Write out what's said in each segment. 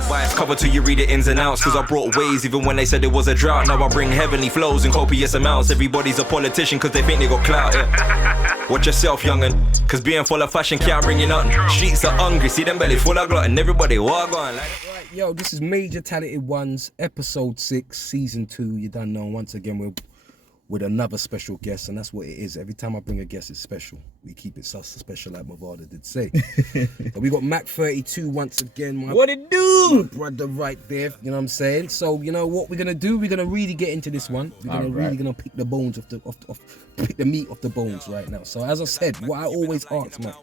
Vibes cover till you read the ins and outs. Cause I brought waves even when they said it was a drought. Now I bring heavenly flows in copious amounts. Everybody's a politician cause they think they got clout, yeah. Watch yourself, youngin', cause being full of fashion can't bring you nothing. Streets are hungry, see them belly full of glutton. Everybody walk on like... Yo, this is Major Talented Ones, episode 6, season 2. You done know. Once again, we're with another special guest, and that's what it is. Every time I bring a guest, it's special. We keep it so special, like Mavada did say. But we got Mac32 once again. What it do? My brother right there, you know what I'm saying? So, you know what we're gonna do? We're gonna really get into this one. We're gonna really gonna pick the bones pick the meat off the bones right now. So, as I said, what I always ask, Mac,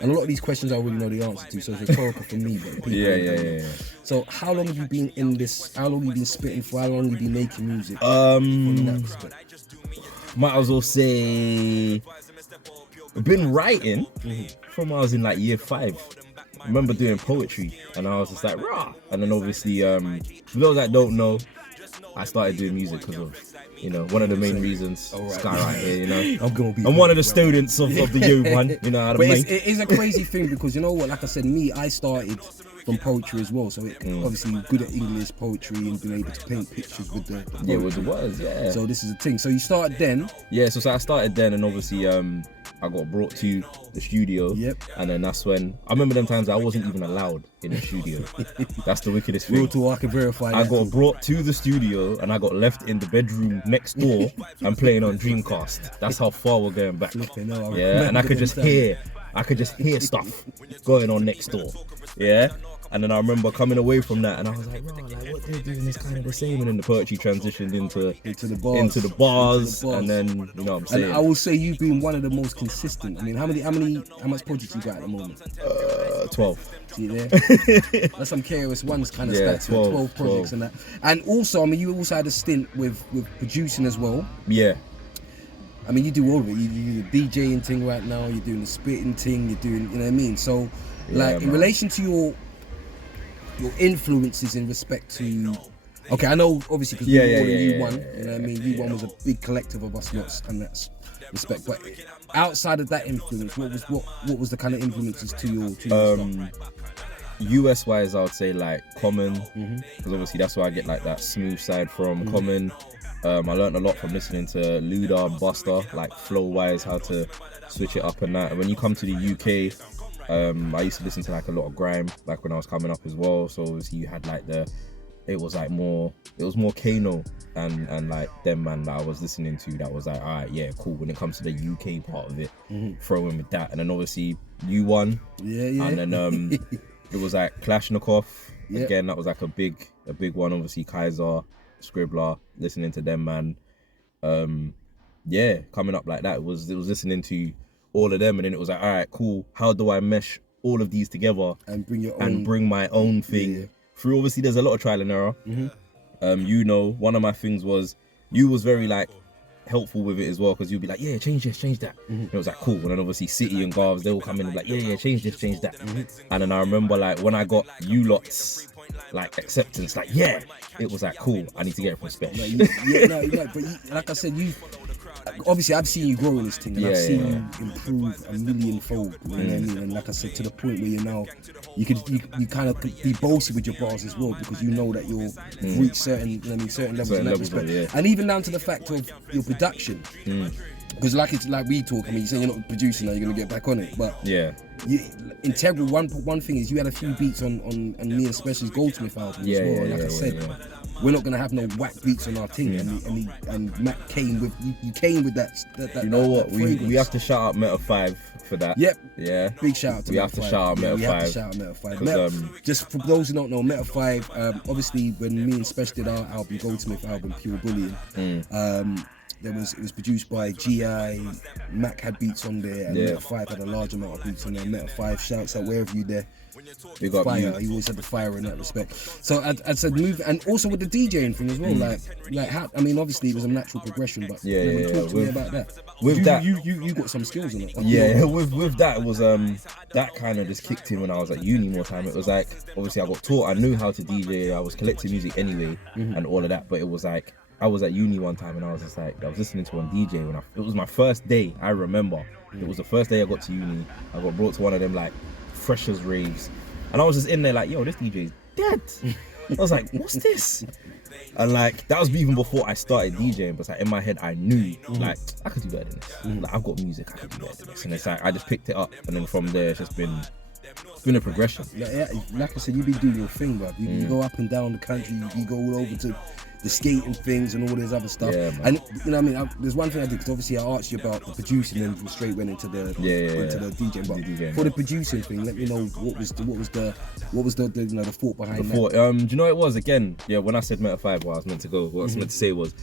and a lot of these questions I already know the answer to, so it's rhetorical for me. But people Yeah. So how long have you been in this? How long have you been spitting for? How long have you been making music? Might as well say I've been writing from when I was in like year 5. I remember doing poetry and I was just like rah. And then obviously for those that don't know, I started doing music because of, you know, one of the main reasons. Sky right here, you know. I'm one of the students of the U1, you know. But it is a crazy thing because, you know what, like I said, I started from poetry as well, so obviously good at English poetry and being able to paint pictures with the poetry. Yeah, with the words, yeah. So this is a thing. So you started then? Yeah, so I started then, and obviously I got brought to the studio. Yep. And then that's when I remember them times I wasn't even allowed in the studio. That's the wickedest thing. Real talk, I can verify that. I got brought to the studio and I got left in the bedroom next door and playing on Dreamcast. That's how far we're going back. Yeah, and I could just hear stuff going on next door. Yeah. And then I remember coming away from that and I was like, what they're doing is kind of the same. And then the poetry transitioned into the bars, and then, you know what I'm saying. And I will say you've been one of the most consistent. I mean, how much projects you got at the moment? 12. See there? That's some KRS-One's kind of stats. 12 projects 12. and that. And also, I mean, you also had a stint with producing as well. Yeah. I mean, you do all of it. You do the DJing thing right now. You're doing the spitting thing. You're doing, you know what I mean? So, like, in relation to your influences in respect to, okay, I know obviously because we were all in U1, you know what I mean? U1 was a big collective of us lots and that's respect. But outside of that influence, what was the kind of influences to your stuff? US wise, I would say like Common, because obviously that's where I get like that smooth side from. Common. I learned a lot from listening to Luda and Buster, like flow wise, how to switch it up and that. And when you come to the UK, I used to listen to like a lot of grime like when I was coming up as well. So obviously you had like it was more Kano and like them man that I was listening to that was like, alright, yeah, cool. When it comes to the UK part of it, throw in with that. And then obviously U1, and then it was like Kalashnikov. Again, that was like a big one. Obviously Kaiser, Scribbler, listening to them man. Coming up like that, it was listening to all of them, and then it was like, all right, cool. How do I mesh all of these together and bring my own thing through? Obviously, there's a lot of trial and error. You know, one of my things was you was very like helpful with it as well, because you'd be like, yeah, change this, change that. And it was like cool. And then obviously City and Garves, they all come in and like, yeah, change this, change that. And then I remember like when I got you lot's like acceptance, like it was like cool. I need to get it from Special. But like I said, obviously I've seen you grow in this thing, and I've seen you improve a millionfold. You know what I mean? And like I said, to the point where you kind of be bossy with your bars as well, because you know that you'll reach certain levels in that respect. And even down to the fact of your production. Because like we talk, I mean, you say you're not producing now, you're gonna get back on it, but integral. One thing is you had a few beats on me and Special's Goldsmith album as well. And like I said, we're not gonna have no whack beats on our thing. And Matt came with you came with that. You know what? We have to shout out Meta 5 for that. Yep. Yeah. Big shout out to Meta 5. We have to shout out Meta 5. We have to shout out Meta 5. Just for those who don't know, Meta 5. Obviously, when me and Special did our album, Goldsmith album, Pure Bullying. It was produced by G.I. Mac had beats on there, and Meta 5 had a large amount of beats on there. Meta 5 shouts out wherever you there. Big up fire. You. He always had the fire in that respect. So I said move, and also with the DJing thing as well. Like how, I mean, obviously it was a natural progression, but talk to me about that. With that, you got some skills in it. With that, it was that kind of just kicked in when I was at uni more time. It was like obviously I got taught, I knew how to DJ, I was collecting music anyway, and all of that. But it was like I was at uni one time and I was just like, I was listening to one DJ when it was my first day. I remember it was the first day I got to uni. I got brought to one of them like freshers raves, and I was just in there like, yo, this DJ's scared. I was like, what's this? And like that was even before I started DJing, but like in my head I knew like I could do better than this. Like I've got music, I could do better than this. And it's like I just picked it up, and then from there it's been a progression. Like I said, you be doing your thing, bruv. You go up and down the country, you go all over to the skating things and all this other stuff. Yeah, and you know what I mean, there's one thing I did, because obviously I asked you about the producing and straight went into the DJing. But for the producing thing, let me know what was the you know, the thought behind that. Do you know what it was again? Yeah, when I said Meta 5, what I was meant to go, what I was meant to say was,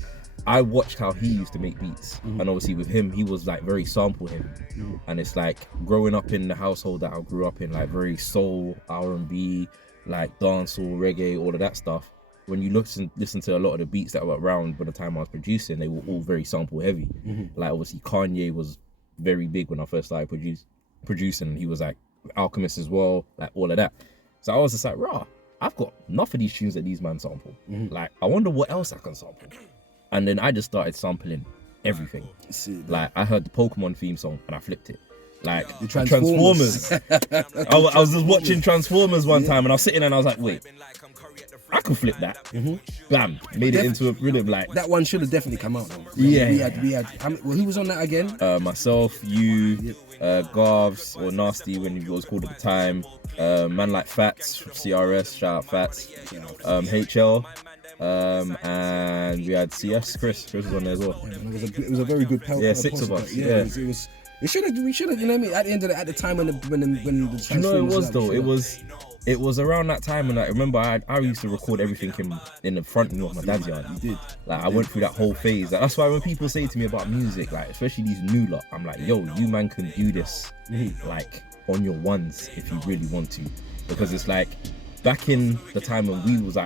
I watched how he used to make beats, and obviously with him, he was like very sample heavy, and it's like growing up in the household that I grew up in, like very soul, R&B, like dancehall, reggae, all of that stuff. When you listen to a lot of the beats that were around by the time I was producing, they were all very sample heavy. Like obviously Kanye was very big when I first started producing, and he was like Alchemist as well, like all of that. So I was just like, rah, I've got enough of these tunes that these man sample. Like I wonder what else I can sample. And then I just started sampling everything. Like I heard the Pokemon theme song and I flipped it. Like the Transformers. I was just watching Transformers one time, and I was sitting there and I was like, wait, I can flip that. Bam, made it into a rhythm. Like that one should have definitely come out though. Yeah. We had well, who was on that again? Myself, you, Garvs or Nasty when he was called at the time. Man like Fats from CRS, shout out Fats. HL. And we had CS, Chris was on there as well. It was a very good pellet. Yeah, 6 of us. Yeah. We should have, you know what I mean? At the time when the Transformers, you know, it was though. It was around that time when I remember I used to record everything in the front room of my dad's yard. You did. Like I went through that whole phase. Like, that's why when people say to me about music, like especially these new lot, I'm like, yo, you man can do this like on your ones if you really want to, because it's like. Back in the time when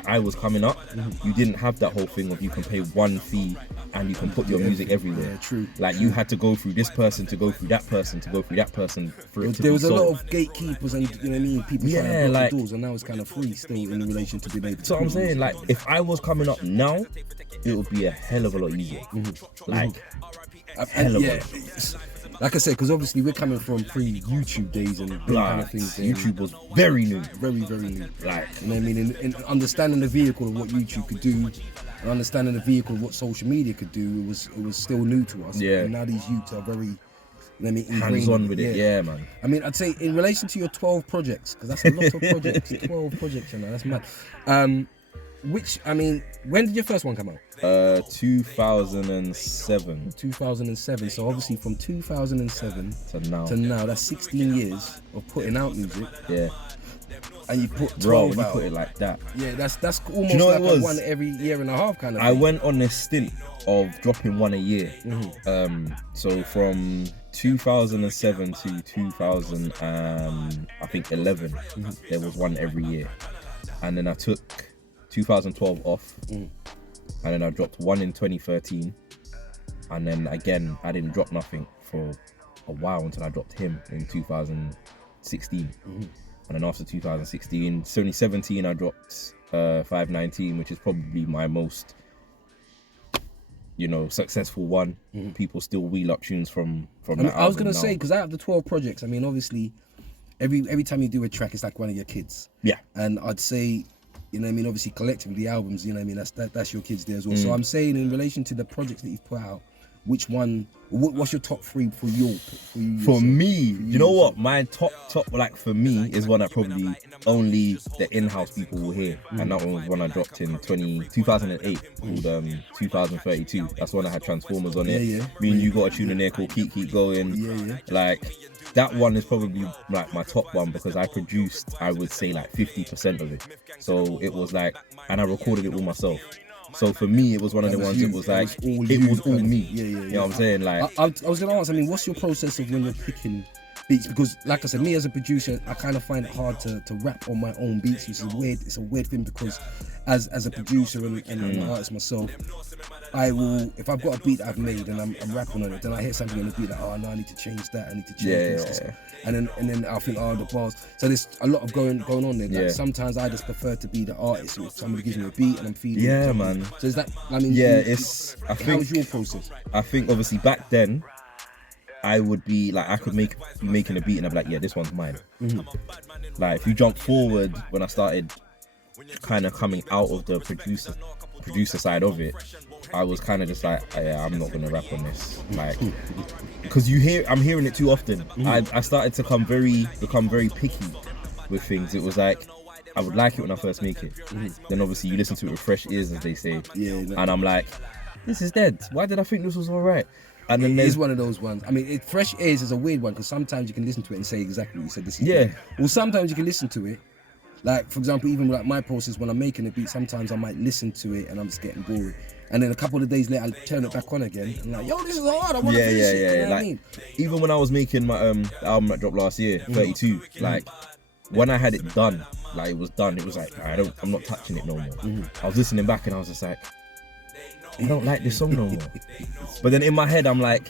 I was coming up, you didn't have that whole thing of you can pay one fee and you can put your music everywhere. Yeah, true. Like you had to go through this person to go through that person to go through that person for it to be sold. There was a lot of gatekeepers and you know what I mean, people trying to block the doors, and now it's kind of free still in relation to being able to. So I'm saying, like, if I was coming up now, it would be a hell of a lot easier. Like, hell of a lot. Like I said, because obviously we're coming from pre-YouTube days and kind of things. YouTube was very new. Very, very new. Like, you know what I mean? And understanding the vehicle of what YouTube could do, and understanding the vehicle of what social media could do, it was still new to us. Yeah. And now these youths are very, you know what I mean, hands on with it. Yeah, man. I mean, I'd say in relation to your 12 projects, because that's a lot of projects. 12 projects, you know, that's mad. Which, I mean, when did your first one come out? 2007. 2007. So obviously from 2007 to now, that's 16 years of putting out music. Yeah. And you put 12 Bro, when out. you put it like that. Yeah, that's almost you know like a one every year and a half kind of thing. I went on this stint of dropping one a year. So from 2007 to 2011, there was one every year. And then I took 2012 off, and then I dropped one in 2013, and then again I didn't drop nothing for a while until I dropped him in 2016, and then after 2017 I dropped 519, which is probably my most, you know, successful one. People still wheel up tunes from that. I was gonna say, because out of the 12 projects, I mean, obviously every time you do a track, it's like one of your kids. Yeah. And I'd say, you know what I mean, obviously collectively the albums, you know what I mean, that's your kids there as well. So I'm saying in relation to the projects that you've put out, which one, what's your top 3 for you? For me, you know what? My top, like for me, is one that probably only the in-house people will hear. And that one was one I dropped in 2008 called 2032. That's one that had Transformers on it. Yeah. Me and you got a tune in there called Keep Going. Yeah. Like, that one is probably like my top one, because I produced, I would say, like 50% of it. So it was like, and I recorded it all myself. So for me, it was one of the ones. It was like it was all me. Yeah. You know what I'm saying? Like, I was gonna ask. I mean, what's your process of when you're picking beats? Because, like I said, me as a producer, I kind of find it hard to rap on my own beats. It's a weird thing, because as a producer and an artist myself, I will, if I've got a beat that I've made and I'm rapping on it, then I hear something on the beat like, oh no, I need to change that, I need to change this. And then I'll think, oh, the bars. So there's a lot of going on there. Like, sometimes I just prefer to be the artist. If somebody gives me a beat and I'm feeling it. Yeah, man. So is that, I mean, how's your process? I think obviously back then, I would be like, I could making a beat and I'd be like, yeah, this one's mine. Like, if you jump forward when I started kind of coming out of the producer side of it, I was kind of just like, yeah, I'm not gonna rap on this, like, because I'm hearing it too often. I started to become very picky with things. It was like, I would like it when I first make it. Then obviously you listen to it with fresh ears, as they say. Yeah, exactly. And I'm like, this is dead. Why did I think this was alright? And then it is one of those ones. I mean, fresh ears is a weird one because sometimes you can listen to it and say exactly what you said. This is yeah. dead. Well, sometimes you can listen to it. Like, for example, even like my process when I'm making a beat, sometimes I might listen to it and I'm just getting bored. And then a couple of days later, I turn it back on again and like, yo, this is hard. I want to finish it. You know what like, I mean? even when I was making my album that dropped last year, 32, like, when I had it done, like it was done, it was like, I'm not touching it no more. I was listening back and I was just like, I don't like this song no more. But then in my head, I'm like,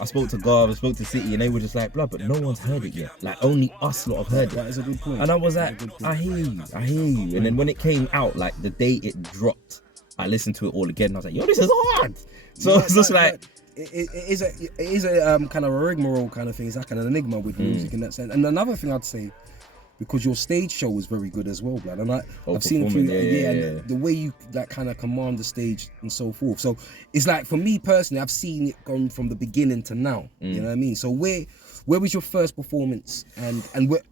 I spoke to Garv, I spoke to City, and they were just like, blood, but no one's heard it yet. Like, only us lot have heard it. That is a good point. And I was like, I hear you. And then when it came out, like the day it dropped, I listened to it all again and I was like, yo, this is hard. So it's just like, it is a kind of a rigmarole kind of thing. It's like an enigma with music in that sense. And another thing I'd say, because your stage show was very good as well, blood. And I've seen through, and the way you like kind of command the stage and so forth. So it's like, for me personally, I've seen it gone from the beginning to now. You know what I mean? So where was your first performance? And where,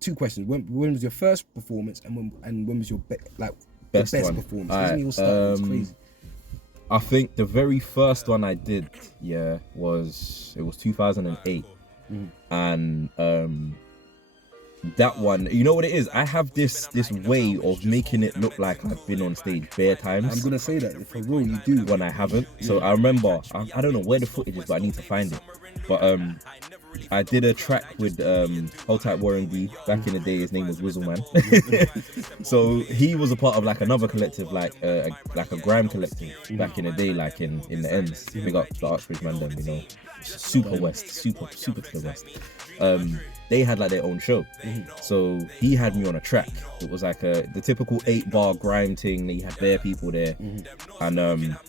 two questions. When was your first performance? And when was your best performance? Isn't it all started? It's crazy. I think the very first one I did, was 2008, and that one, you know what it is? I have this way of making it look like I've been on stage bare times. I'm gonna say that for real, you do. When I haven't. So I remember, I don't know where the footage is, but I need to find it. But I did a track with Hold Tight Warren D. Back in the day, his name was Wizzleman. So he was a part of like another collective, like a grime collective back in the day, like in the ends. Big up the Archbridge man, them, you know, super west, super to the west. They had like their own show, so he had me on a track. It was like the typical 8-bar grime thing. He had bare people there, and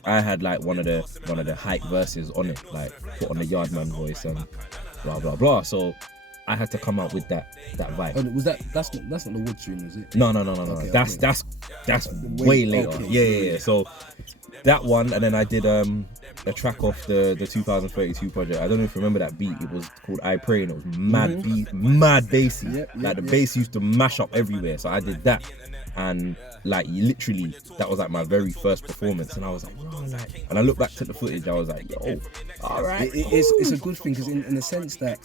I had like one of the hype verses on it, like put on the Yardman voice and blah blah blah. So I had to come out with that vibe. Oh, was that's not the Wood tune, is it? No. Okay, That's way later. Okay, Yeah. So that one, and then I did a track off the 2032 project. I don't know if you remember that beat. It was called I Pray, and it was mad bassy. The bass used to mash up everywhere. So I did that, and like literally that was like my very first performance, and I was like, yo, like, and I look back to the footage, I was like, yo, all right. It's a good thing because in the sense that,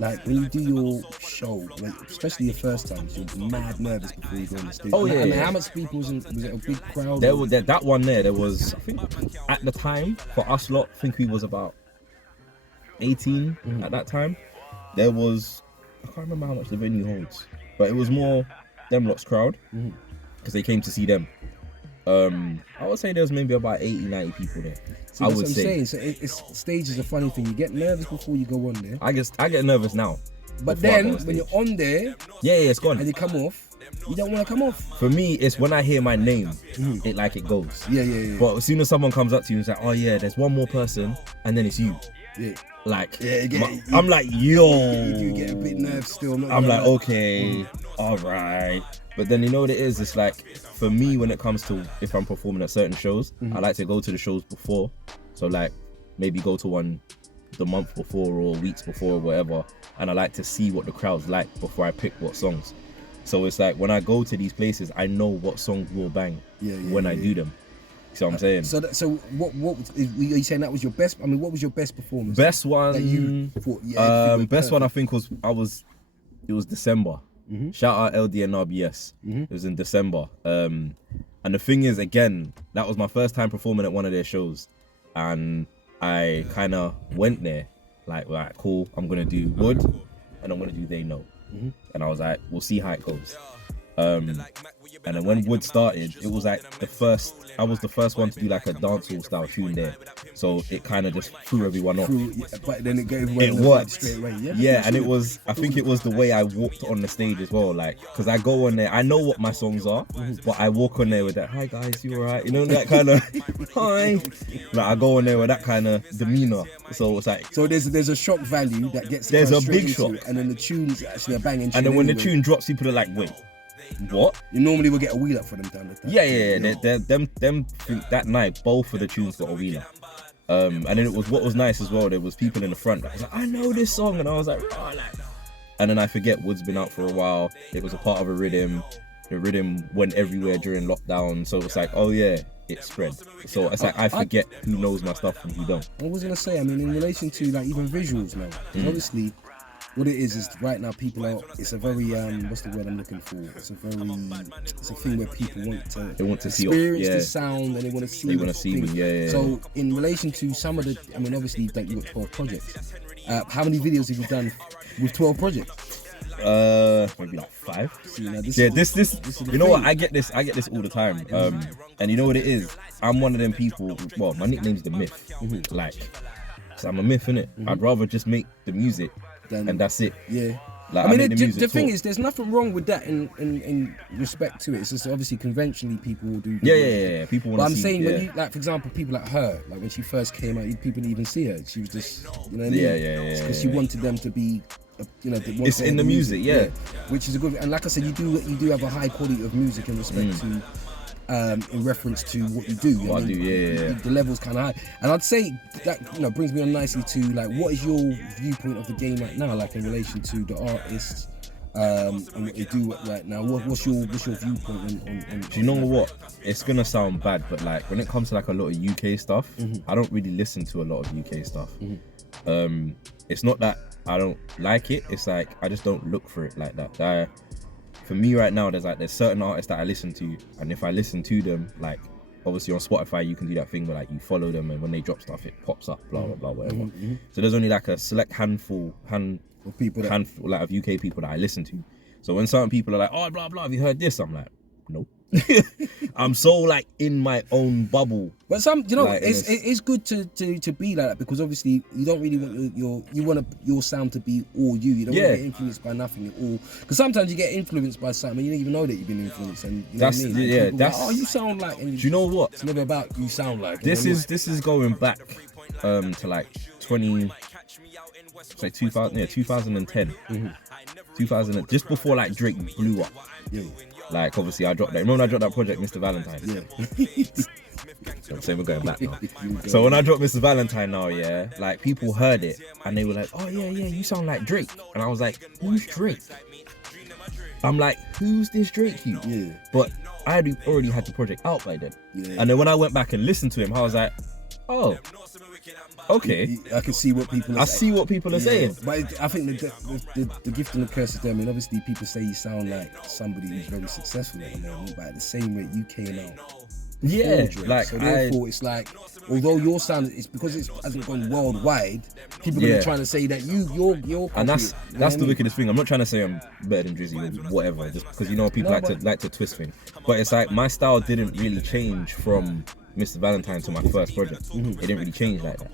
like, when you do your show, like, especially your first time, you're mad nervous before you go on the stage. Oh yeah. I mean, how much people was it a big crowd? There was that one there. There was, I think, at the time for us lot, I think we was about 18 at that time. There was, I can't remember how much the venue holds, but it was more them lot's crowd because they came to see them. I would say there was maybe about 80-90 people there. See, I that's would what I'm say. saying. So stage is a funny thing. You get nervous before you go on there. I get nervous now. But before I go then on when you're stage. on there yeah, it's gone. and you come off, you don't want to come off. For me, it's when I hear my name, it goes. Yeah. But as soon as someone comes up to you and is like, oh yeah, there's one more person, and then it's you. Yeah. Like, Yeah, I'm like, yo. You do get a bit nervous still. I'm like, okay, all right. But then you know what it is? It's like, for me, when it comes to if I'm performing at certain shows, I like to go to the shows before. So like, maybe go to one the month before or weeks before or whatever. And I like to see what the crowd's like before I pick what songs. So it's like, when I go to these places, I know what songs will bang when I do them. See what I'm saying? So what are you saying that was your best? I mean, what was your best performance? Best one, that you thought, best one I think was it was December. Shout out LD and RBS. It was in December. And the thing is, again, that was my first time performing at one of their shows, and I kind of went there like, right, cool, I'm gonna do Wood and I'm gonna do They Know. And I was like, we'll see how it goes. And then when Wood started, it was like I was the first one to do like a dancehall style tune there. So it kind of just threw everyone off. But then it worked straight away. Yeah, and I think it was the way I walked on the stage as well. Like, because I go on there, I know what my songs are, but I walk on there with that, hi guys, you alright? You know, that kind of, hi. Like, I go on there with that kind of demeanor. So it's like, so there's a shock value that gets there's a big into shock. it, and then the tune's actually a banging tune. And then when anyway. the tune drops, people are like, wait. What? You normally will get a wheel up for them down the time. Yeah. Them think that night both of the tunes got a wheeler. And then it was what was nice as well. There was people in the front that was like, I know this song, and I was like, oh, like. And then I forget Wood's been out for a while. It was a part of a rhythm. The rhythm went everywhere during lockdown, so it's like, oh yeah, it spread. So it's like I forget who knows my stuff and who don't. I was gonna say, I mean, in relation to like even visuals now, 'cause obviously. What it is right now people are, it's a very, what's the word I'm looking for? It's a thing where people want to see experience the sound and they want to see them, yeah. So in relation to some of the, I mean, obviously like you've got 12 projects. How many videos have you done with 12 projects? Maybe like 5. See, now this you know thing. what, I get this all the time. And you know what it is? I'm one of them people, well, my nickname's the Myth. Like, cause I'm a myth, innit? I'd rather just make the music and that's it. Yeah. Like, I mean, the thing is, there's nothing wrong with that in respect to it. It's just obviously conventionally people will do. Yeah. People want to see. But I'm saying when you, like, for example, people like her, like when she first came out, people didn't even see her. She was just, you know what I mean? Yeah. Because she wanted them to be, you know, it's in the music, yeah. Which is a good. And like I said, you do have a high quality of music in respect to. In reference to what you do, what I do, yeah. The level's kind of high, and I'd say that, you know, brings me on nicely to like, what is your viewpoint of the game right now, like in relation to the artists and what they do right now? What's your viewpoint on do you know what? It's gonna sound bad, but like when it comes to like a lot of UK stuff, I don't really listen to a lot of UK stuff. It's not that I don't like it. It's like I just don't look for it like that. For me right now, there's certain artists that I listen to, and if I listen to them, like obviously on Spotify you can do that thing where like you follow them and when they drop stuff it pops up, blah blah blah, whatever. So there's only like a select handful of people, like of UK people that I listen to. So when certain people are like, oh blah blah, have you heard this? I'm like, nope. I'm so like in my own bubble. But it's good to be like that, because obviously you don't really want you want your sound to be all you. You don't want to get influenced by nothing at all. Because sometimes you get influenced by something and you don't even know that you've been influenced. And you know what I mean? Like, oh, you sound like. And do you know what? It's never about you sound like. This is going back to like 2010. 2000, just before like Drake blew up. Yeah. Like obviously I dropped that. Remember when I dropped that project, Mr. Valentine? Yeah. I'm saying we're going back now. So when I dropped Mr. Valentine now, yeah, like people heard it and they were like, oh yeah, you sound like Drake. And I was like, who's Drake? I'm like, who's this Drake you? Yeah. But I had already had the project out by then. Yeah. And then when I went back and listened to him, I was like, oh, okay. I can see what people are saying. I see what people are saying. But I think the gift and the curse is there. I mean, obviously people say you sound like somebody who's very successful at the moment, but at the same rate you came out. Yeah, like so therefore it's like, although your sound is, because it hasn't gone worldwide, people are trying to say that you're and that's the wickedest thing. I'm not trying to say I'm better than Drizzy or whatever, just because you know people like to twist things. But it's like my style didn't really change from Mr. Valentine to my first project. It didn't really change like that.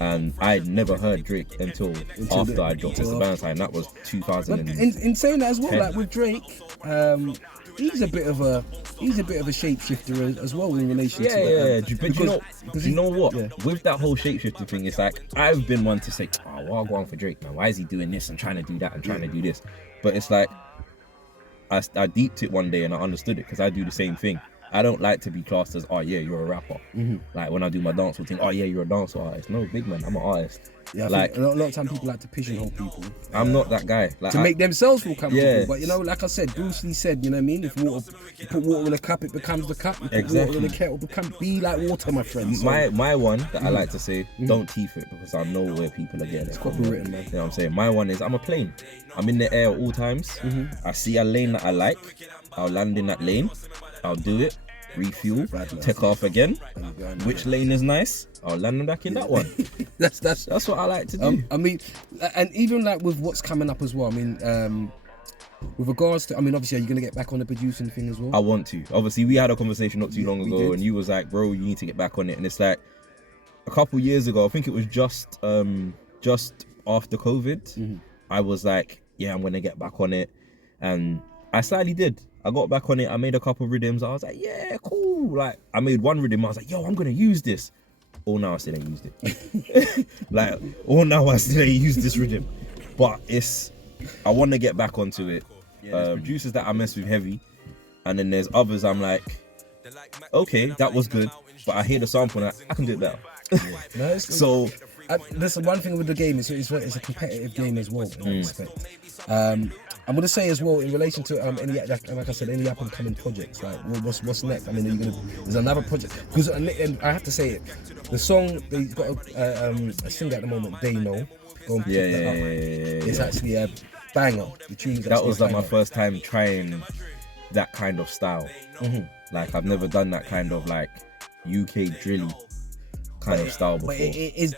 And I had never heard Drake until after I dropped Mr. Valentine. That was 2000. In saying that as well, like with Drake, he's a bit of a shapeshifter as well in relation to that. Yeah. But you know what? Yeah. With that whole shapeshifter thing, it's like I've been one to say, oh, well, I'll go on for Drake, man. Why is he doing this and trying to do that and trying to do this? But it's like I deeped it one day and I understood it, because I do the same thing. I don't like to be classed as, oh yeah, you're a rapper. Like when I do my dancehall thing, oh yeah, you're a dancehall artist. No, big man, I'm an artist. Yeah, like a lot of time people like to pigeonhole people. I'm not that guy. Like, to make themselves feel comfortable. Yeah. But you know, like I said, Bruce Lee said, you know what I mean? If you put water in a cup, it becomes the cup. You put water in a kettle, be like water, my friend. So, my one that I like to say, don't teeth it, because I know where people are getting it. It's copywritten, man. You know what I'm saying? My one is, I'm a plane. I'm in the air at all times. I see a lane that I like, I'll land in that lane, I'll do it, refuel, take off again. Which lane is nice, I'll land back in that one. that's what I like to do. I mean, and even like with what's coming up as well, I mean, with regards to, I mean, obviously, are you going to get back on the producing thing as well? I want to. Obviously, we had a conversation not too long ago, and you was like, bro, you need to get back on it. And it's like, a couple years ago, I think it was just after COVID, I was like, yeah, I'm going to get back on it. And I slightly did. I got back on it. I made a couple rhythms. I was like, yeah, cool. Like, I made one rhythm. I was like, yo, I'm going to use this. All now I still ain't used it. All now I still ain't used this rhythm. But I want to get back onto it. Producers that I mess with heavy, and then there's others I'm like, okay, that was good, but I hear the sample and I can do it better. No, So that's the one thing with the game. It's a competitive game as well in that respect. I'm gonna say as well in relation to any, like I said, any up and coming projects. Like what's next? I mean, are you gonna? There's another project because and I have to say it. The song they got a singer at the moment. They know. Go and pick that up. It's actually a banger. The tune is that was like my banger. first time trying that kind of style. Like I've never done that kind of like UK drilly kind of style before. But it is.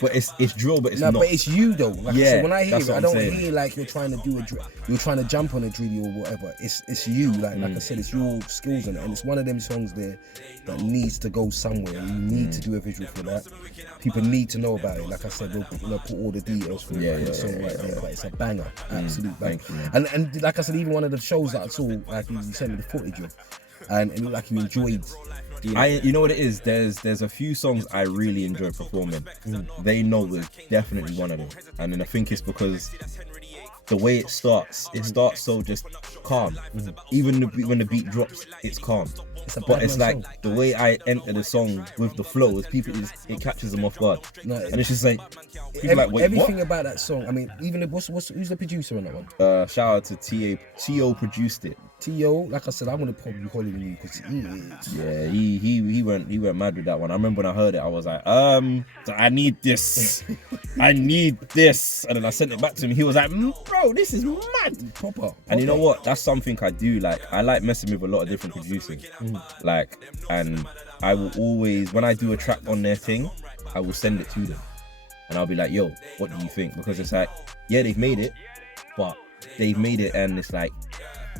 But it's drill, but it's No, not. but it's you though. Like I said, when I hear that's it, what I I'm don't saying. hear like you're trying to do you're trying to jump on a drilly or whatever. It's you. Like I said, it's your skills on it, and it's one of them songs there that needs to go somewhere. You need to do a visual for that. People need to know about it. Like I said, we'll put all the details for the song right there. But it's a banger, absolute banger. Thank you. And like I said, even one of the shows that I saw, like you sent me the footage of, and it looked like you enjoyed. You know what it is? There's a few songs I really enjoy performing. They Know was definitely one of them, and then I think it's because the way it starts so just calm. Even when the beat drops, it's calm. But it's like song. the way I enter the song with the flow is it catches them off guard, No, and it's just like people like wait everything what? about that song. I mean, even who's the producer on that one? Shout out to T.O. produced it. T.O. Like I said, I'm gonna probably call him you because he is. Yeah, he went mad with that one. I remember when I heard it, I was like, I need this, I need this, and then I sent it back to him. He was like, bro, this is mad, Proper. And you know what? That's something I do. Like, I like messing with a lot of different producers. Like, and I will always, when I do a track on their thing, I will send it to them, and I'll be like, yo, what do you think? Because it's like, yeah, they've made it, but they've made it, and it's like,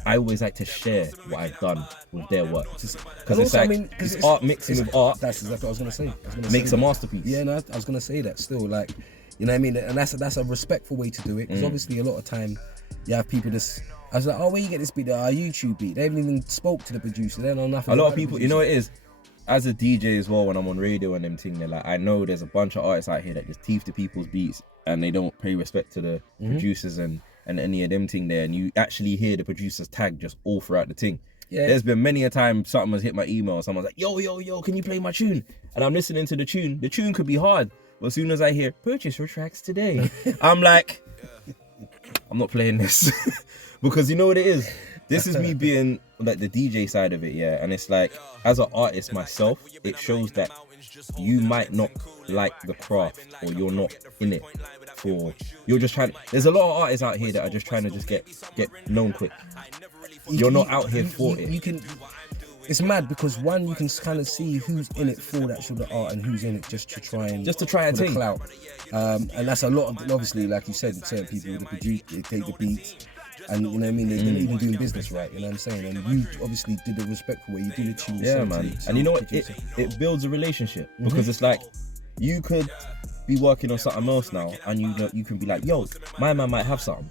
I always like to share what I've done with their work, because it's like it's art mixing with art. That's exactly what I was gonna say. Makes a masterpiece. Yeah, no, I was gonna say that still. Like, you know what I mean? And that's a respectful way to do it. Because obviously a lot of time you have people just. I was like, oh, where you get this beat? Our YouTube beat. They haven't even spoke to the producer. They don't know nothing. A lot about of the people, you know what producer. it is. As a DJ as well, when I'm on radio and them thing, they're like, I know there's a bunch of artists out here that just teeth to people's beats and they don't pay respect to the producers and any of them thing there, and you actually hear the producer's tag just all throughout the thing. Yeah. There's been many a time something has hit my email, someone's like, yo, can you play my tune? And I'm listening to the tune could be hard, but as soon as I hear purchase your tracks today, I'm like, I'm not playing this. Because you know what it is? This is me being like the DJ side of it, yeah. And it's like, as an artist myself, it shows that you might not like the craft, or you're not in it for. You're just trying. There's a lot of artists out here that are just trying to just get known quick. You're not out here for it. You can. It's mad because one, you can kind of see who's in it for that sort of art and who's in it just to try and a for the thing. clout. And that's a lot of, obviously, like you said, certain people with the produce, they take the beats. And you know what I mean, they're not even doing business right, you know what I'm saying? And you obviously did the respectful way, you did the tune. Yeah, man. And you know what? It builds a relationship, because it's like, you could be working on something else now, and you can be like, yo, my man might have something.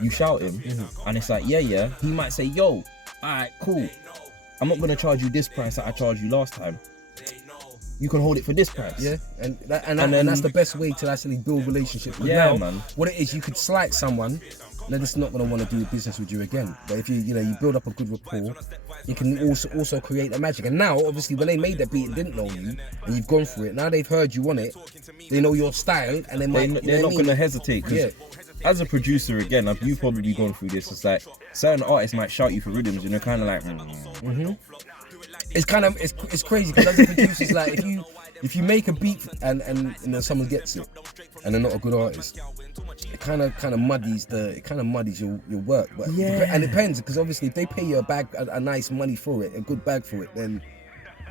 You shout him, and it's like, yeah. He might say, yo, alright, cool. I'm not gonna charge you this price that I charged you last time. You can hold it for this price. Yeah, and that's the best way to actually build relationships. Yeah, now, man. What it is, you could slight someone, they're just not going to want to do business with you again. But if you build up a good rapport, you can also create a magic. And now, obviously, when they made that beat and didn't know you, and you've gone through it, now they've heard you on it, they know your style, and they might. They're not going to hesitate. Yeah. As a producer, again, you've probably gone through this. It's like certain artists might shout you for rhythms, and you're kind of like. It's kind of it's crazy because as a producer, it's like if you make a beat and you know someone gets it, and they're not a good artist, it kind of muddies your work. But and it depends, because obviously if they pay you a nice money for it, a good bag for it, then.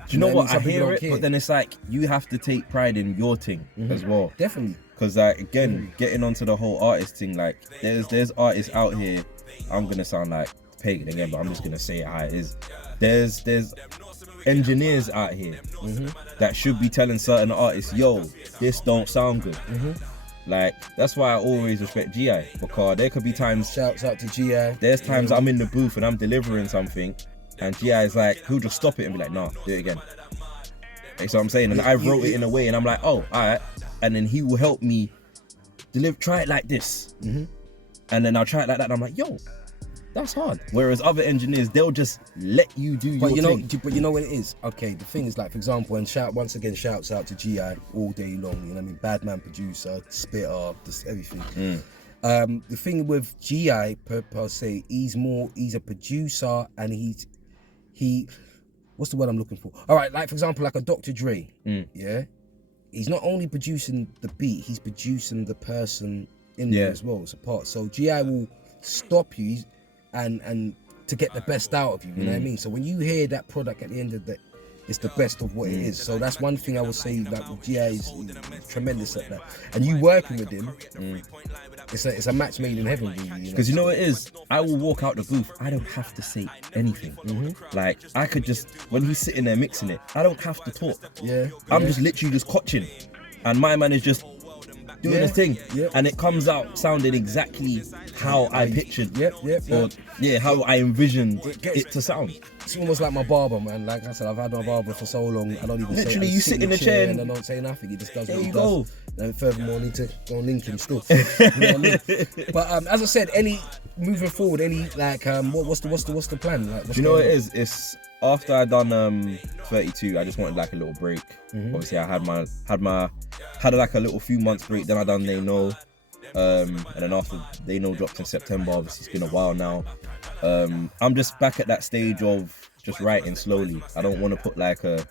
Do you know what? I Some people hear don't it, but then it's like you have to take pride in your thing as well. Definitely. Because like again, getting onto the whole artist thing, like there's artists out here. I'm gonna sound like pagan again, but I'm just gonna say it how it is. There's engineers out here that should be telling certain artists, yo, this don't sound good. Like, that's why I always respect GI, because there could be times. Shouts out to GI. There's times I'm in the booth and I'm delivering something, and GI is like, he'll just stop it and be like, nah, do it again. Like, so I'm saying, and I wrote it in a way, and I'm like, oh, alright, and then he will help me try it like this, and then I'll try it like that, and I'm like, yo, That's hard. Whereas other engineers, they'll just let you do your thing. But you know what it is? Okay, the thing is, like, for example, and shouts out to GI all day long, you know what I mean? Bad man producer, spitter, just everything. The thing with GI per se, he's a producer, and he what's the word I'm looking for? All right, like for example, like a Dr. Dre, yeah? He's not only producing the beat, he's producing the person in there as well. It's a part. So GI will stop you and to get the best out of you, you know what I mean? So when you hear that product at the end of the day, it's the best of what it is. So that's one thing I would say, like GI is tremendous at that. And you working with him, it's a match made in heaven, really. Because you know what it is? I will walk out the booth, I don't have to say anything. Like, I could just, when he's sitting there mixing it, I don't have to talk. I'm just literally just coaching. And my man is just doing his thing. And it comes out sounding exactly how I pictured. Or, how I envisioned it to sound. It's almost like my barber, man. Like I said, I've had my barber for so long, I don't even literally, say you sit in the chair and I don't say nothing. He just does what he go. does. And furthermore, I need to go and link him still. You know what I mean? But as I said, moving forward, like what's the plan? Like, you know what it is? It's after I done 32, I just wanted like a little break. Obviously, I had like a little few months break. Then I done They Know, and then after They Know dropped in September. Obviously, it's been a while now. I'm just back at that stage of just writing slowly. I don't want to put like a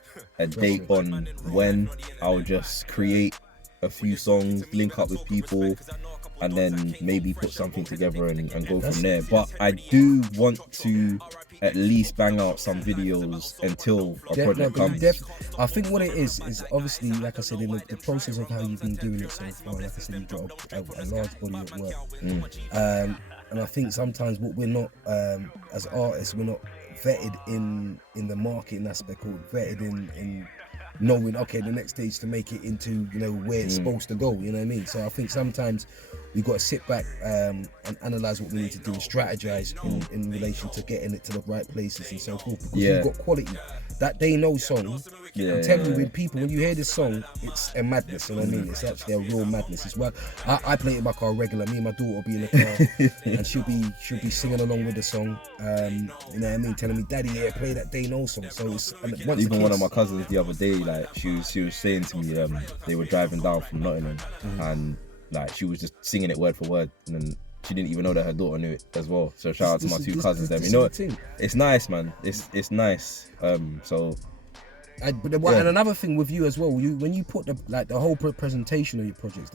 date on when. I'll just create a few songs, link up with people, and then maybe put something together and go from there. But I do want to at least bang out some videos until a project comes. I think what it is obviously, like I said, in the process of how you've been doing it so far, like I said, you've got a large body of work. And I think sometimes what we're not, as artists, we're not vetted in the marketing aspect, or vetted in knowing, okay, the next stage to make it into, you know, where it's supposed to go, you know what I mean? So I think sometimes we've got to sit back and analyse what we need to do and strategize in relation to getting it to the right places and so forth. Because you've got quality. That They Know song, I'm telling you, with people, when you hear this song, it's a madness, you know what I mean? It's actually a real madness. It's why I play it in my car regular. Me and my daughter will be in the car and she'll be singing along with the song. You know what I mean? Telling me, Daddy, play that They Know song. So it's even one of my cousins the other day, like she was saying to me, they were driving down from Nottingham and like she was just singing it word for word, and then she didn't even know that her daughter knew it as well. So shout out to my two cousins. You know, it's nice, man. It's nice. And another thing with you as well, when you put the whole presentation of your projects,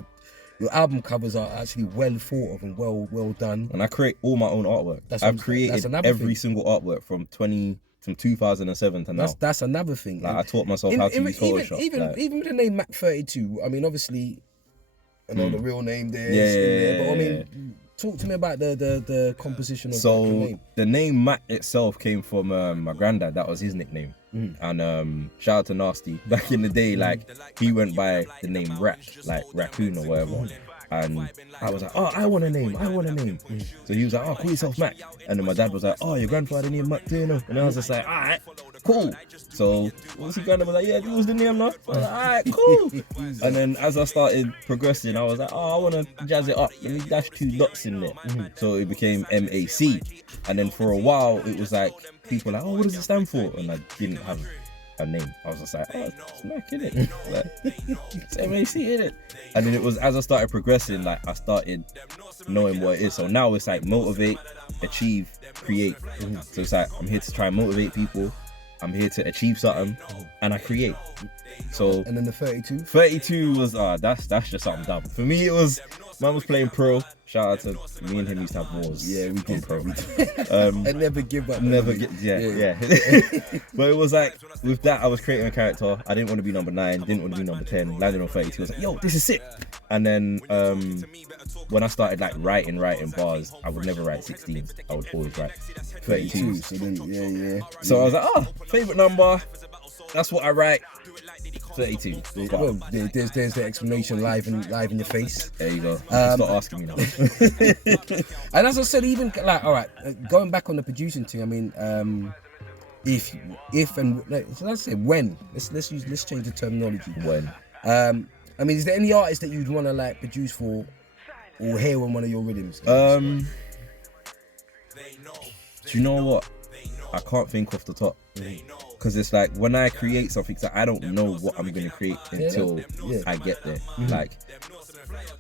your album covers are actually well thought of and well done. And I create all my own artwork. I've created every single artwork from 2007 to now. That's another thing. Like, I taught myself how to use Photoshop. Even with the name Mac 32, I mean, obviously, I know the real name there. But I mean, talk to me about the composition of the name. The name Mac itself came from my granddad. That was his nickname. And shout out to Nasty. Back in the day, like, he went by the name Rat, like raccoon or whatever. And I was like, oh, I want a name. So he was like, oh, call yourself Mac. And then my dad was like, oh, your grandfather named Mac Dino. And I was just like, all right, cool. So obviously granddad was like, yeah, that was the name now. I was like, all right, cool. And then as I started progressing, I was like, oh, I want to jazz it up. Let me dash 2 dots in there. So it became MAC. And then for a while, it was like, people were like, oh, what does it stand for? And I didn't have a name. I was just like, oh, it's Mac, innit? Like, it's MAC, innit? And then it was as I started progressing, like, I started knowing what it is. So now it's like motivate, achieve, create. So it's like, I'm here to try and motivate people. I'm here to achieve something, and I create. So and then the 32? 32 was that's just something dumb. For me, it was, man was playing pro. Shout out to me and him used to have wars. Yeah, we did, pro. I never give up. Yeah. But it was like, with that, I was creating a character. I didn't want to be number 9, didn't want to be number 10. Landed on 32. I was like, yo, this is sick. And then when I started like writing bars, I would never write 16. I would always write 32. So then, So I was like, oh, favorite number. That's what I write. 32. Well, there's the explanation live in your face. There you go. Stop asking me now. And as I said, even like, all right, going back on the producing thing, I mean, if and so let's say when. Let's change the terminology. When. I mean, is there any artist that you'd want to like produce for or hear on one of your rhythms? Do you know what? I can't think off the top. Because it's like when I create something, it's like I don't know what I'm going to create until I get there. Like,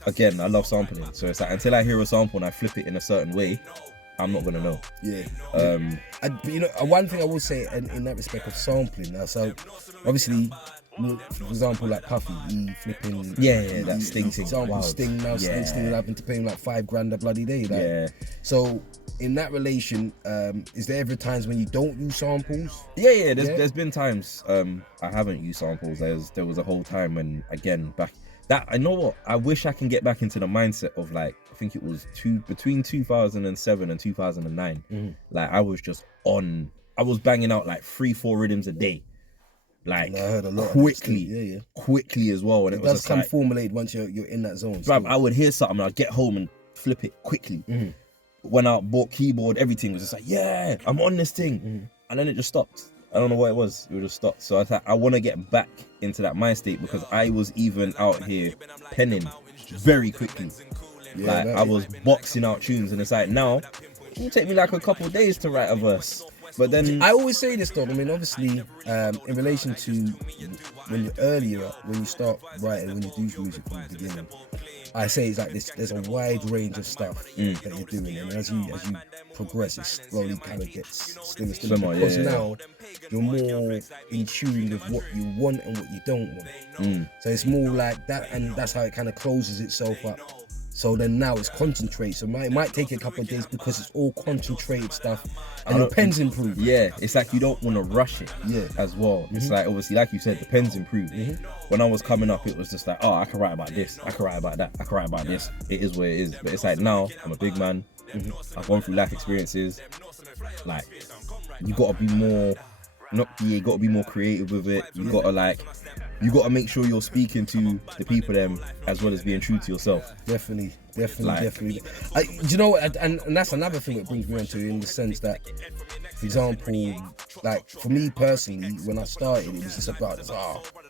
again, I love sampling. So it's like until I hear a sample and I flip it in a certain way, I'm not going to know. Yeah. But you know, one thing I will say in that respect of sampling, now, so obviously, for example, like Puffy, he flipping. That Sting thing. Example, Wild. Sting now, Sting having to pay him like $5,000 a bloody day. Like. So in that relation, is there ever times when you don't use samples? There's been times I haven't used samples. There was a whole time when, again, back that I know what I wish I can get back into the mindset of, like, I think it was between 2007 and 2009. Like I was banging out like 3-4 rhythms a day. Like, I heard a lot quickly as well, and it was does come formulated once you're in that zone. Bruv, I would hear something, I'd get home and flip it quickly. Went out, bought keyboard, everything was just like, yeah, I'm on this thing, and then it just stopped. I don't know what it was. It just stopped. So I thought I want to get back into that mind state, because I was even out here penning very quickly. I was boxing out tunes, and it's like now it will take me like a couple of days to write a verse. But then I always say this though. I mean, obviously, in relation to when you start writing, when you do music from the beginning, I say it's like this. There's a wide range of stuff that you're doing, and as you progress, it slowly kind of gets slimmer. Because now you're more in tune with what you want and what you don't want. So it's more like that, and that's how it kind of closes itself up. So then now it's concentrate. So it might take a couple of days because it's all concentrated stuff, and your pen's improved. Yeah, it's like you don't want to rush it. As well. It's like, obviously, like you said, the pen's improved. When I was coming up, it was just like, oh, I can write about this, I can write about that, I can write about this. It is what it is. But it's like now I'm a big man. I've gone through life experiences. Like, you gotta be more, you gotta be more creative with it. You gotta make sure you're speaking to the people them as well as being true to yourself. Definitely. Do you know what? And that's another thing that brings me onto, in the sense that, for example, like for me personally, when I started, it was just about,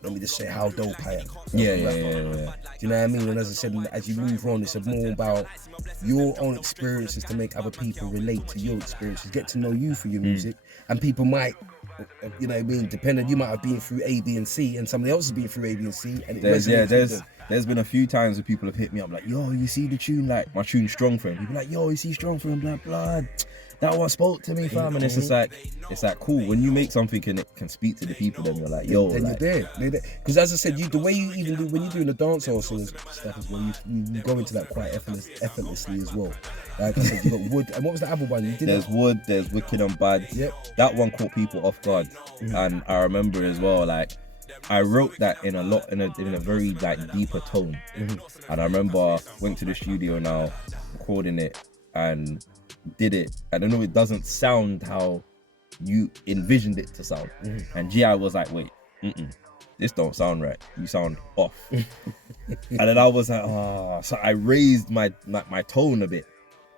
let me just say how dope I am. Yeah. Do you know what I mean? And as I said, as you move on, it's more about your own experiences to make other people relate to your experiences, get to know you for your music, and people might, you know what I mean, depending, you might have been through A, B, and C, and somebody else has been through A, B, and C, and it resonates with them. There's been a few times where people have hit me up like, yo, you see the tune, like my tune Strong for him. People like, yo, you see Strong for him, blood. That one spoke to me, fam. And it's just like, it's like cool when you make something and it can speak to the people. Then you're like, yo, then like, you're there. Because as I said, the way you even do when you're doing the dancehall stuff as well, you go into that quite effortlessly as well. Like I said, you got Wood, and what was the other one you did? There's Wood, there's Wicked and Bad. That one caught people off guard, and I remember as well, like, I wrote that in a very like deeper tone, and I remember went to the studio now, recording it and did it. I don't know, it doesn't sound how you envisioned it to sound, and G.I. was like, wait, this don't sound right, you sound off. And then I was like, so I raised my tone a bit,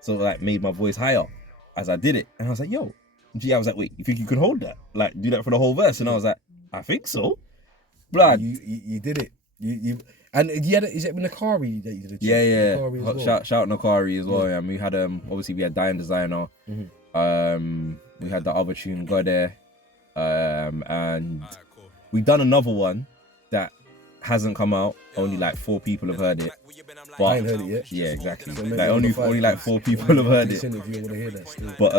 so like made my voice higher as I did it, and I was like, yo, G.I. was like, wait, you think you can hold that, like do that for the whole verse? And I was like, I think so. Blood. You did it. And is it with Nakari that you did it? Yeah. Well? Shout Nakari as well. Yeah. And we had obviously we had Dime Designer. We had the other tune Go There. And we done another one that hasn't come out. Only like 4 people have heard it. But I ain't heard it yet. Yeah, exactly. So like only like 4 people have heard it. If you want to hear that still. But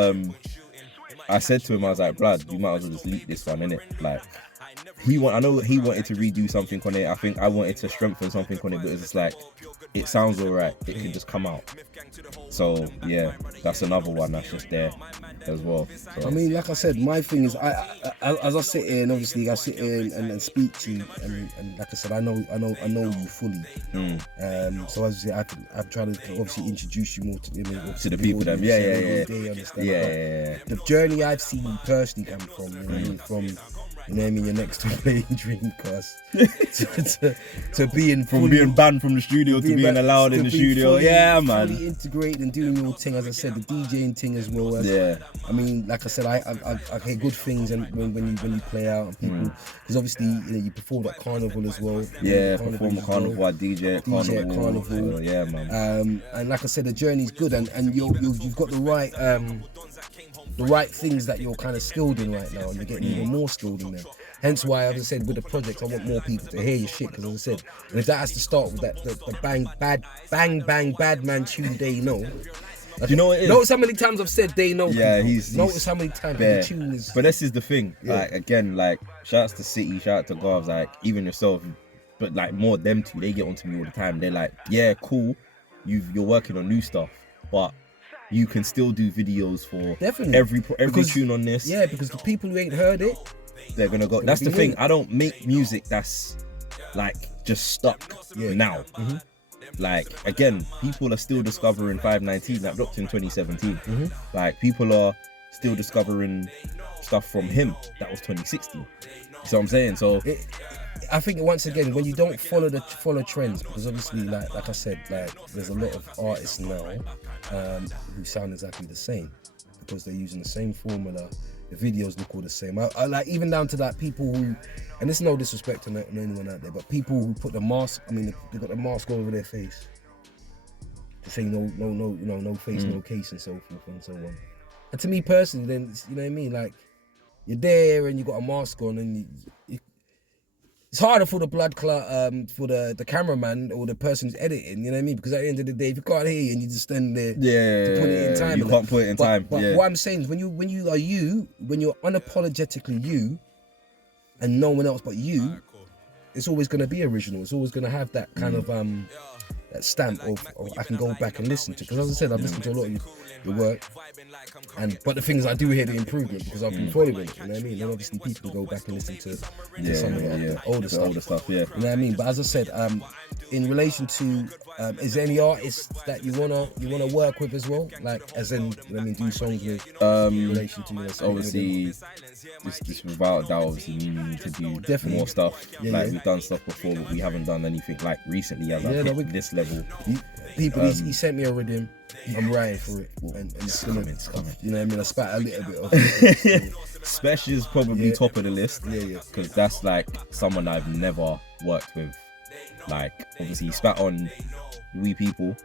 I said to him, I was like, blood, you might as well just leak this one, innit? Like, I know he wanted to redo something on it. I think I wanted to strengthen something on it, but it's just like, it sounds alright. It can just come out. So yeah, that's another one that's just there as well. So. I mean, like I said, my thing is, as I sit here, and obviously I sit here and speak to you, and like I said, I know you fully. So as I say, I've tried to obviously introduce you more to the people. Them, yeah. The journey I've seen you personally come from, you know what I mean, from, you know what I mean, your next door playing Dreamcast to being from being banned from the studio to being allowed in the studio. Yeah, man. Fully integrated and doing your thing, as I said, the DJing thing as well. I mean, like I said, I hear good things, and when you play out and people, because obviously you perform at Carnival as well. Yeah, perform at Carnival, I DJ at Carnival. Yeah, man. And like I said, the journey's good, and you've got the right the right things that you're kind of skilled in right now, and you're getting even more skilled in them. Hence why, as I said, with the project, I want more people to hear your shit. Because as I said, and if that has to start with the bang bad man tune, they know. Do you know what it is? Notice how many times I've said they know. Yeah, people. Notice how many times the tune is. But this is the thing. Yeah. Like again, like shout outs to City, shout out to Garvs, like even yourself, but like more them two, they get onto me all the time. They're like, yeah, cool, you're working on new stuff, but you can still do videos for Definitely. every tune on this. Yeah, because the people who ain't heard it, they're gonna go. That's the thing. I don't make music that's like just stuck now. Mm-hmm. Like again, people are still discovering 519 that dropped in 2017. Mm-hmm. Like people are still discovering stuff from him that was 2016. You see what I'm saying? So I think once again, when you don't follow trends, because obviously, like I said, like there's a lot of artists now who sound exactly the same because they're using the same formula. The videos look all the same. I like even down to that people who, and there's no disrespect to anyone out there, but people who put the mask. I mean, they got the mask over their face to say no face, no case, and so forth and so on. And to me personally, then you know what I mean. Like you're there and you got a mask on, and it's harder for the blood clot, for the cameraman or the person who's editing. You know what I mean? Because at the end of the day, if you can't hear you and you just stand there to put it in time, you can't put it in time. But what I'm saying is, when you are you, when you're unapologetically you, and no one else but you, it's always going to be original. It's always going to have that kind of that stamp of I can go back and listen to. Because as I said, I've listened to a lot of your work, but the things I do hear the improvement because I've been following it. You know what I mean? And obviously people go back and listen to some of the older stuff. Yeah. You know what I mean? But as I said, in relation to, is there any artists that you wanna work with as well? Like as in, you know what I mean, do songs with in relation to obviously. This without doubt, obviously, we need to do more stuff. We've done stuff before, but we haven't done anything like recently as I've hit this level. He sent me a rhythm. I'm writing for it, and it's coming. You know what I mean? I spat a little bit of it. Spesh is probably top of the list. Yeah. Because that's like someone I've never worked with. Like obviously he spat on We People,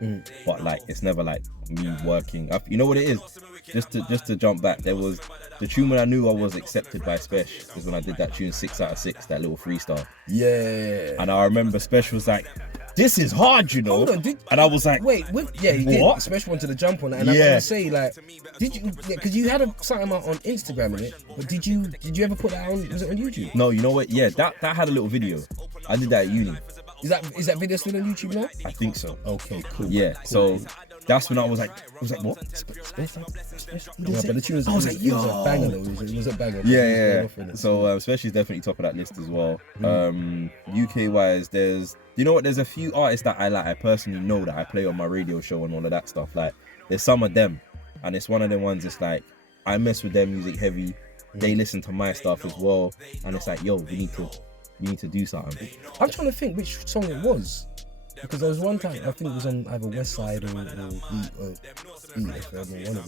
but like it's never like me working. You know what it is? Just to jump back, there was the tune when I knew I was accepted by Spesh was when I did that tune 6 out of 6, that little freestyle. Yeah. And I remember Spesh was like, "This is hard, you know." Hold on, and I was like, "Wait, he what? did." Especially wanted to jump on it, and I'm gonna say, like, did you? Because you had something out on Instagram in it, but did you ever put that on? Was it on YouTube? No, you know what? Yeah, that had a little video. I did that at uni. Is that video still on YouTube now? I think so. Okay, cool. Yeah, cool. So that's when I was like, what? Yeah, but the tune was, I was like, yo, it was a banger though. It was a banger. Yeah. So Spesh is definitely top of that list as well. UK wise, there's a few artists that I personally know that I play on my radio show and all of that stuff. Like there's some of them, and it's one of them ones. It's like I mess with their music heavy. They listen to my stuff as well, and it's like, yo, we need to do something. I'm trying to think which song it was, because there was one time I think it was on either West Side or Beat FM or one of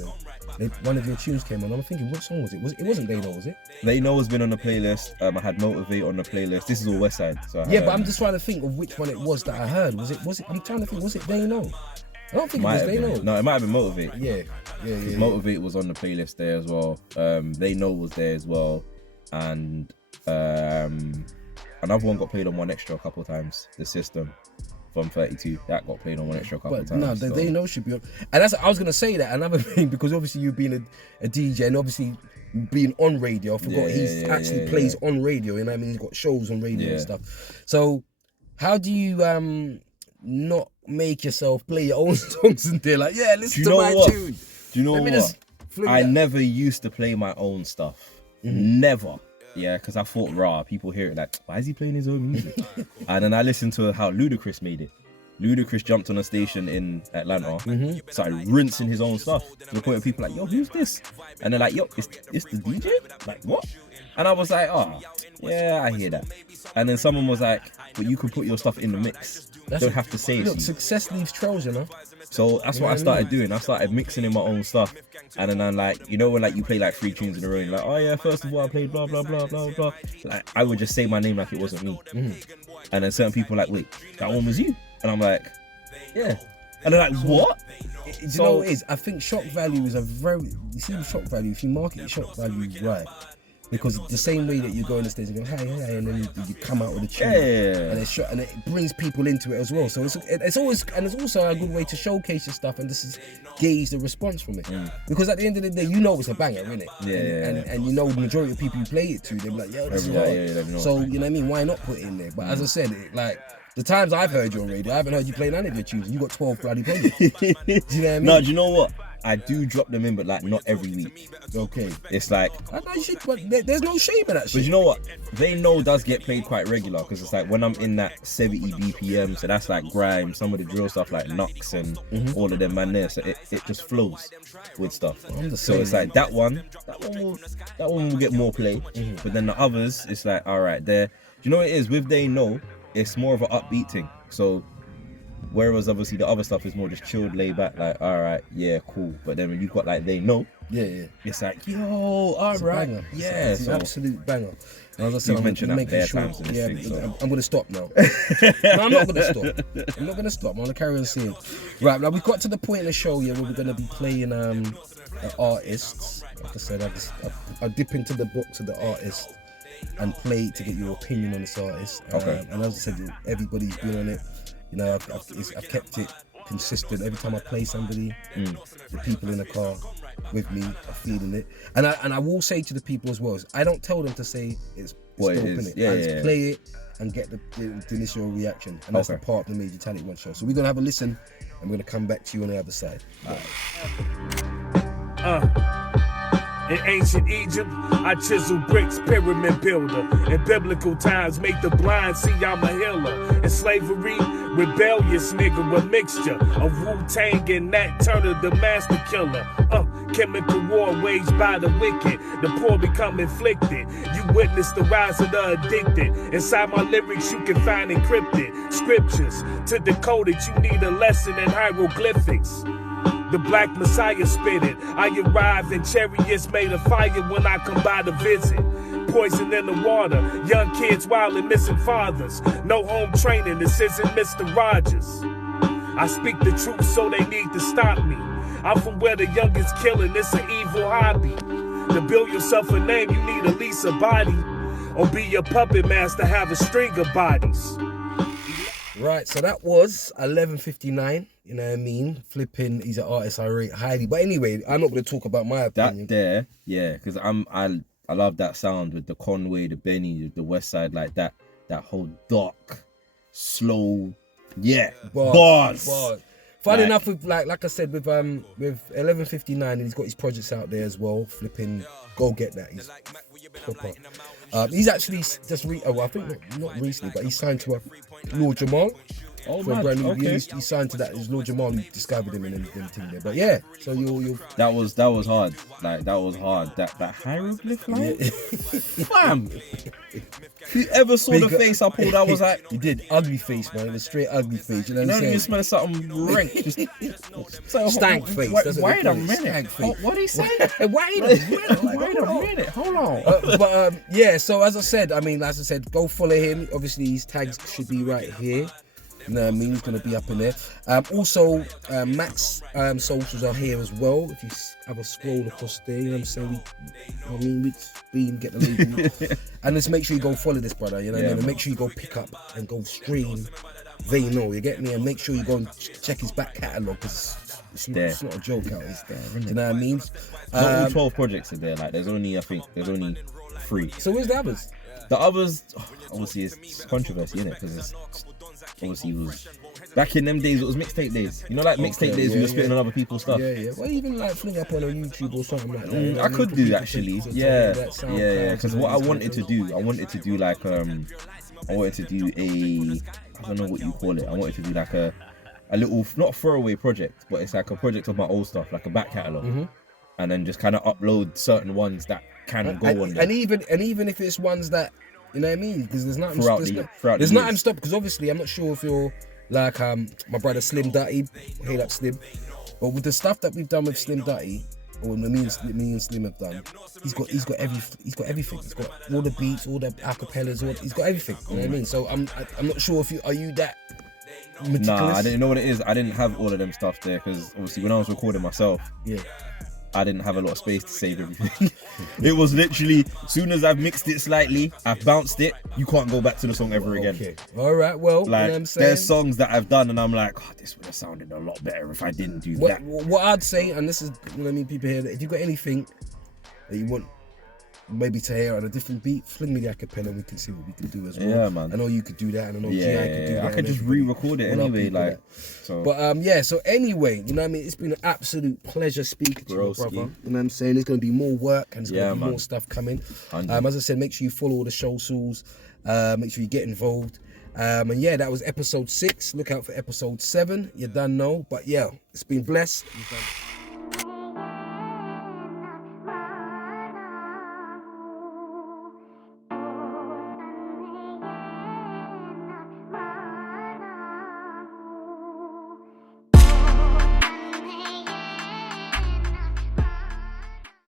them. One of your tunes came on. I'm thinking, what song was it? It wasn't They Know, was it? They Know has been on the playlist. I had Motivate on the playlist. This is all West Side. So but I'm just trying to think of which one it was that I heard. Was it? I'm trying to think. Was it They Know? I don't think it was They Know. No, it might have been Motivate. Yeah. Motivate was on the playlist there as well. They Know was there as well, and another one got played on One Extra a couple of times. The System from 32 that got played on One Extra a couple of times. No, They Know should be on. And I was gonna say that another thing, because obviously you being a DJ and obviously being on radio, I forgot he actually plays on radio. You know what I mean? He's got shows on radio and stuff. So how do you not make yourself play your own songs and they're like, listen to my tune? Do you know what? I never used to play my own stuff. Never. Yeah, because I thought, people hear it like, why is he playing his own music? And then I listened to how Ludacris made it. Ludacris jumped on a station in Atlanta, started rinsing his own stuff to the point where people are like, yo, who's this? And they're like, yo, it's the DJ? Like, what? And I was like, yeah, I hear that. And then someone was like, but you can put your stuff in the mix. You don't have to say it. Look, success leaves trails, you know? So that's what I started doing. I started mixing in my own stuff. And then I'm like, you know when like you play like 3 tunes in a row, and you're like, oh yeah, first of all I played blah blah blah blah blah. Like I would just say my name like it wasn't me. And then certain people were like, wait, that one was you? And I'm like, yeah. And they're like, what? Do you know what it is? I think shock value is you see shock value, if you market shock value right, because the same way that you go on the stage and go, hey, and then you come out with a tune, and it brings people into it as well. So it's also a good way to showcase your stuff and gauge the response from it. Because at the end of the day, you know it's a banger, innit? And you know the majority of people you play it to, they're like, yo, this is hard. So you know what I mean? Why not put it in there? But as I said, the times I've heard you on radio, I haven't heard you play none of your tunes. You got 12 bloody plays. Do you know what I mean? No, do you know what? I do drop them in, but like not every week. Okay. It's like, I know you should, but there's no shame in that shit. but you know what? They know does get played quite regular, because it's like when I'm in that 70 BPM, so that's like grime, some of the drill stuff like Nux and all of them man there. So it just flows with stuff. So it's like that one will get more play. But then the others, it's like, all right, there. Do you know what it is? With They Know, it's more of an upbeat thing. So whereas obviously the other stuff is more just chilled, laid back, like, all right, yeah, cool. But then when you got like They Know, it's like, yo, all right, yeah, it's an absolute banger. And as I said, You've mentioned that bare sure, times in this thing, so. I'm gonna stop now. No, I'm not gonna stop. I'm not gonna stop. I'm gonna carry on singing. Right now, we got to the point in the show where we're gonna be playing artists. Like I said, I dip into the books of the artist and play it to get your opinion on this artist. Okay. And as I said, everybody's been on it. You know, I've kept it consistent. Every time I play somebody, the people in the car with me are feeling it. And I will say to the people as well, I don't tell them to say it's dope, innit? I just play it and get the initial reaction. And that's the part of the Major Talent One show. So we're going to have a listen and we're going to come back to you on the other side. All right. In ancient Egypt, I chisel bricks, pyramid builder. In biblical times, make the blind see I'm a healer. In slavery, rebellious nigga, a mixture of Wu-Tang and Nat Turner, the master killer. Chemical war waged by the wicked, the poor become inflicted. You witness the rise of the addicted. Inside my lyrics, you can find encrypted scriptures. To decode it, you need a lesson in hieroglyphics. The Black Messiah spit it. I arrived in chariots made of fire when I come by to visit. Poison in the water, young kids wild and missing fathers. No home training, this isn't Mr. Rogers. I speak the truth so they need to stop me. I'm from where the youngest killing, it's an evil hobby. To build yourself a name, you need at least a body. Or be a puppet master, have a string of bodies. Right, so that was 11:59. You know what I mean? Flipping, he's an artist I rate highly. But anyway, I'm not going to talk about my opinion. That there, yeah, because I love that sound with the Conway, the Benny, the West Side, like that whole dark, slow, bars. Fun enough with like I said with 11:59, he's got his projects out there as well. Flipping, go get that. He's proper. He's actually just I think not recently, but he signed to Lord Jamal. Oh, for a brand new he signed to that. It was Lord Jamal who discovered him and everything there. But yeah, so you that was hard. Like that was hard. That hieroglyph line. Fam. If you ever saw the face I pulled, I was like, you did ugly face, man. It was straight ugly face. You know what I'm don't saying? even smell something rank. Just stank face. Wait a minute. What did he say? Wait a minute. Hold on. Yeah. So as I said, go follow him. Obviously, his tags should be right here. You know what I mean? He's going to be up in there. Also, Mac's socials are here as well. If you have a scroll across there, you know what I'm saying? We get the label. And let's make sure you go follow this brother, you know what I mean? And make sure you go pick up and go stream They Know, you get me? And make sure you go and check his back catalogue, because it's not a joke out there. You know what I mean? Not all 12 projects are there. Like, there's only 3. So where's the others? The others, obviously, it's controversy, innit? Because it's obviously, it was back in them days, it was mixtape days. You know, like mixtape days, we were spitting on other people's stuff. Yeah. Well, even like fling up on a YouTube or something like that. I could do actually. Yeah. Because what I wanted to do like I wanted to do I don't know what you call it. I wanted to do like a little, not throwaway project, but it's like a project of my old stuff, like a back catalogue, and then just kind of upload certain ones that can go on there. And even if it's ones that, you know what I mean? Because there's nothing stopped. Because obviously, I'm not sure if you're like my brother Slim Dutty. Hey, up Slim. But with the stuff that we've done with Slim Dutty, or me and Slim have done, he's got everything. He's got all the beats, all the acapellas, he's got everything. You know what I mean? So I'm not sure if are you that meticulous? Nah, I didn't know what it is. I didn't have all of them stuff there because obviously when I was recording myself, Yeah. I didn't have a lot of space to save everything. It was literally, soon as I've mixed it slightly, I've bounced it, you can't go back to the song ever again. Okay. All right. Well, Like, you know what I'm saying? there's songs that I've done and I'm like, oh, this would have sounded a lot better if I didn't do that. What I'd say, and this is, you know what I mean, people here, that if you got anything that you want maybe to hear on a different beat, fling me the acapella and we can see what we can do as well. Yeah, man. I know you could do that, and I know GI could do that. I could and just everybody, re-record it all our anyway, people like, that. so. But yeah, so anyway, you know what I mean, it's been an absolute pleasure speaking to you, Broski. brother. You know what I'm saying? There's going to be more work and there's going to be man. more stuff coming. 100. As I said, make sure you follow all the show souls, make sure you get involved. And yeah, that was episode 6. Look out for episode 7. You done know. But yeah, it's been blessed.